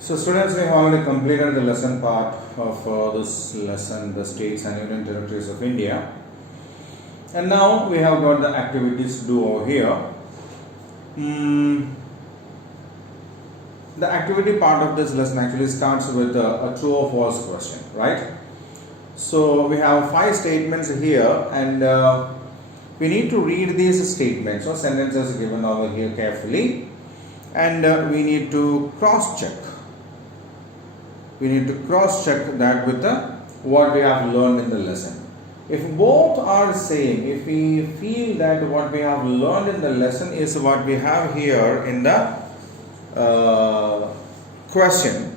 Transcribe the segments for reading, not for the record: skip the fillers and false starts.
So students, we have already completed the lesson part of this lesson, the states and union territories of India. And now we have got the activities to do over here. The activity part of this lesson actually starts with a true or false question, right? So we have 5 statements here, and we need to read these statements or sentences given over here carefully, and we need to cross check. We need to cross check that with what we have learned in the lesson. If both are same, if we feel that what we have learned in the lesson is what we have here in the question,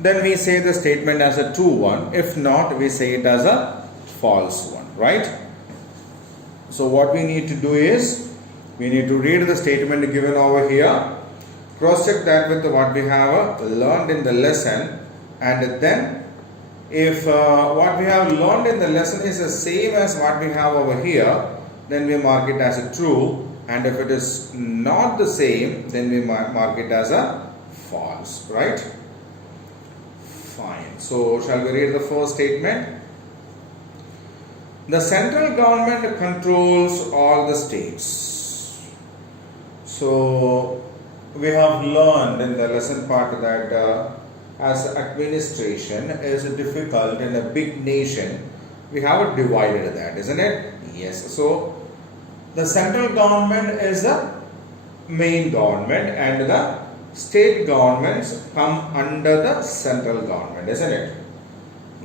then we say the statement as a true one. If not, we say it as a false one, right? So what we need to do is, we need to read the statement given over here, cross check that with what we have learned in the lesson, and then if what we have learned in the lesson is the same as what we have over here, then we mark it as a true, and if it is not the same, then we mark it as a false, right? Fine. So shall we read the first statement? The central government controls all the states. So we have learned in the lesson part that as administration is difficult in a big nation, we have divided that, isn't it? Yes. So the central government is the main government, and the state governments come under the central government, isn't it?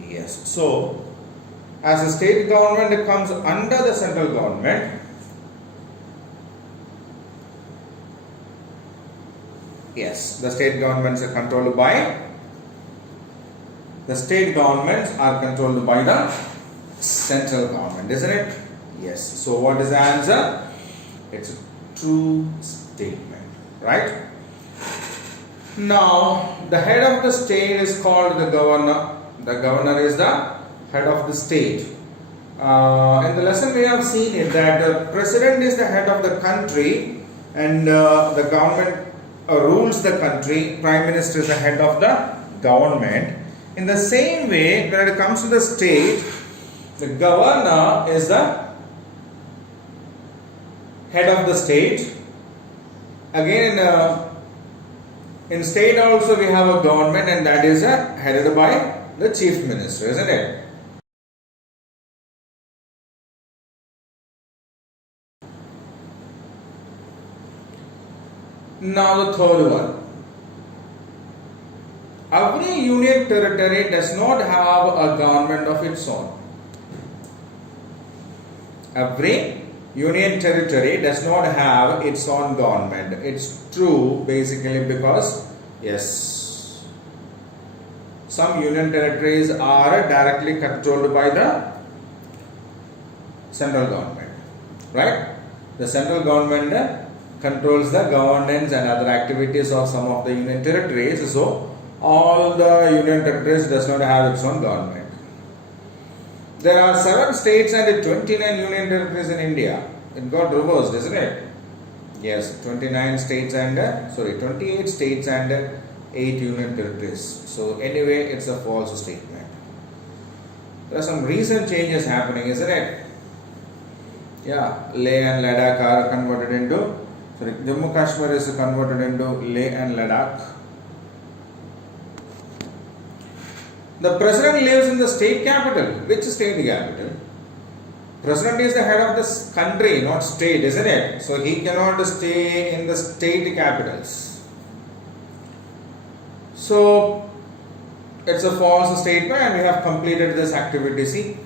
Yes. So as the state government comes under the central government, yes, the state governments are controlled by the central government, isn't it? Yes. So what is the answer? It's a true statement, right? Now the head of the state is called the governor. The governor is the head of the state. In the lesson we have seen it that the president is the head of the country, and the government rules the country. Prime minister is the head of the government. In the same way, when it comes to the state, the governor is the head of the state. Again, in state also we have a government, and that is headed by the chief minister, isn't it? Now the third one. Every union territory does not have a government of its own. Every union territory does not have its own government. It's true basically because, yes, some union territories are directly controlled by the central government, right? The central government controls the governance and other activities of some of the union territories. So all the union territories does not have its own government. There are 7 states and 29 union territories in India. It got reversed, isn't it? Yes, 28 states and 8 union territories. So anyway, it's a false statement. There are some recent changes happening, isn't it? Yeah, Leh and Ladakh are converted into, Jammu Kashmir is converted into Leh and Ladakh. The president lives in the state capital. Which state capital? President is the head of this country, not state, isn't it? So he cannot stay in the state capitals. So it's a false statement, and we have completed this activity. See,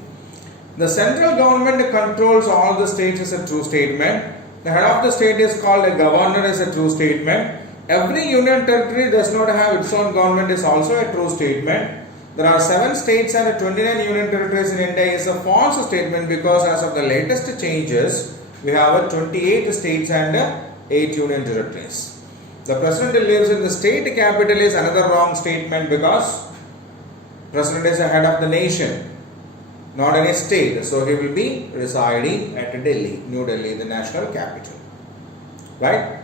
the central government controls all the states is a true statement. The head of the state is called a governor is a true statement. Every union territory does not have its own government is also a true statement. There are 7 states and 29 union territories in India is a false statement because as of the latest changes, we have 28 states and 8 union territories. The president lives in the state capital is another wrong statement because president is the head of the nation, not any state. So he will be residing at Delhi, New Delhi, the national capital, right?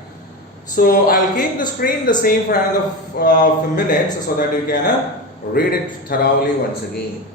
So I'll keep the screen the same for another few minutes so that you can read it thoroughly once again.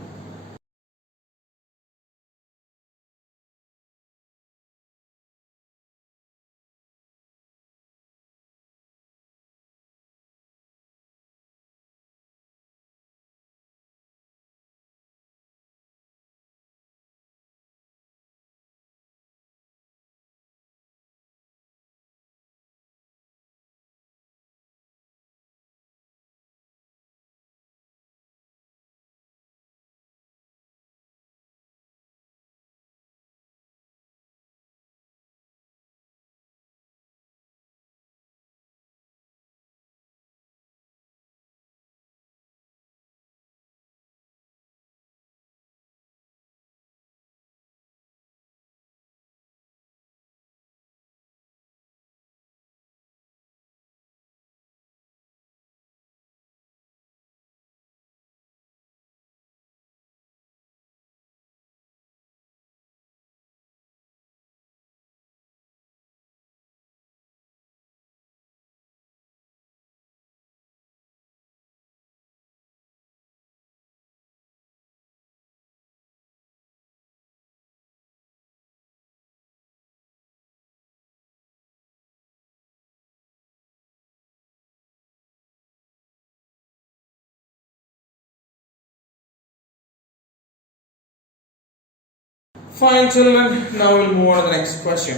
Fine, children. Now we'll move on to the next question.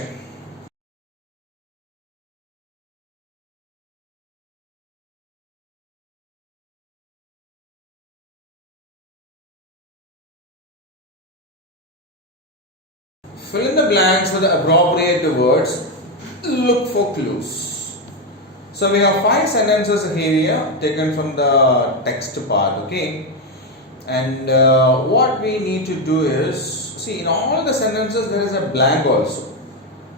Fill in the blanks with the appropriate words. Look for clues. So we have 5 sentences here taken from the text part, okay? And what we need to do is, see, in all the sentences there is a blank also.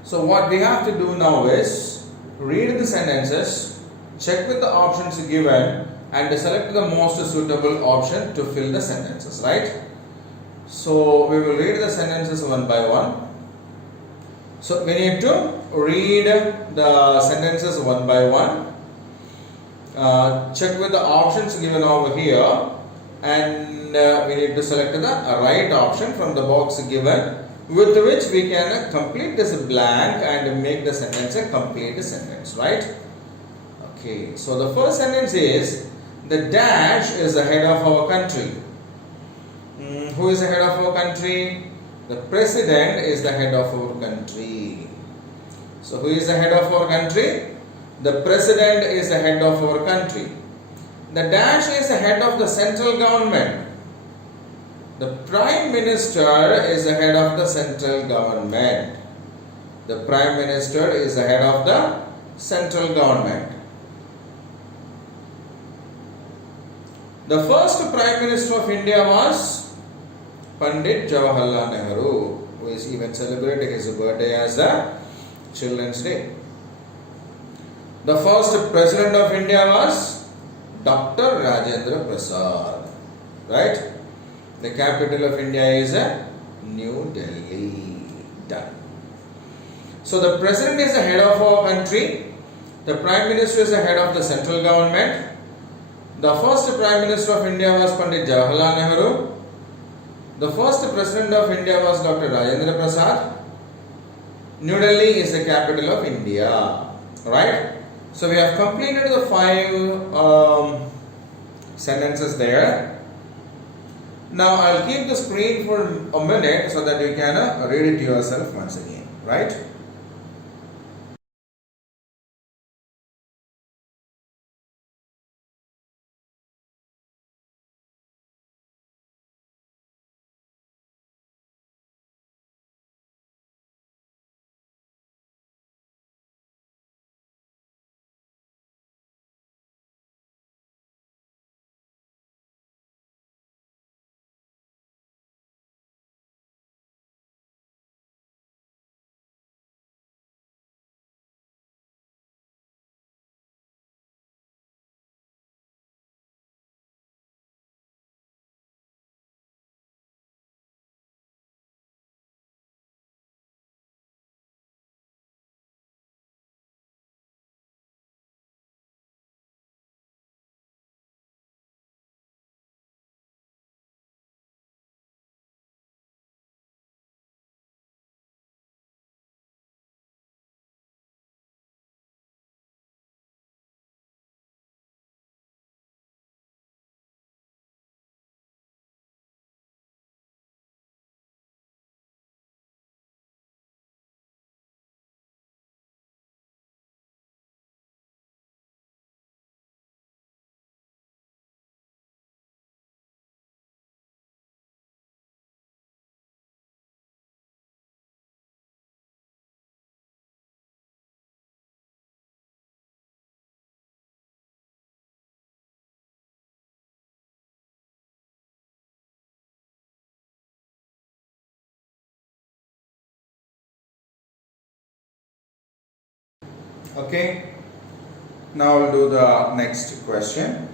So what we have to do now is read the sentences, check with the options given, and select the most suitable option to fill the sentences, right? So we will read the sentences one by one. So we need to read the sentences one by one. Check with the options given over here, and we need to select the right option from the box given, with which we can complete this blank and make the sentence a complete sentence, right? Okay, so the first sentence is, the dash is the head of our country. Who is the head of our country? The president is the head of our country. So who is the head of our country? The president is the head of our country. The dash is the head of the central government. The prime minister is the head of the central government. The prime minister is the head of the central government. The first prime minister of India was Pandit Jawaharlal Nehru, who is even celebrating his birthday as a Children's Day. The first president of India was Dr. Rajendra Prasad, right? The capital of India is New Delhi. Done. So the president is the head of our country. The prime minister is the head of the central government. The first prime minister of India was Pandit Jawaharlal Nehru. The first president of India was Dr. Rajendra Prasad. New Delhi is the capital of India, right? So we have completed the 5 sentences there. Now I'll keep the screen for a minute so that you can read it yourself once again, right? Okay. Now we'll do the next question.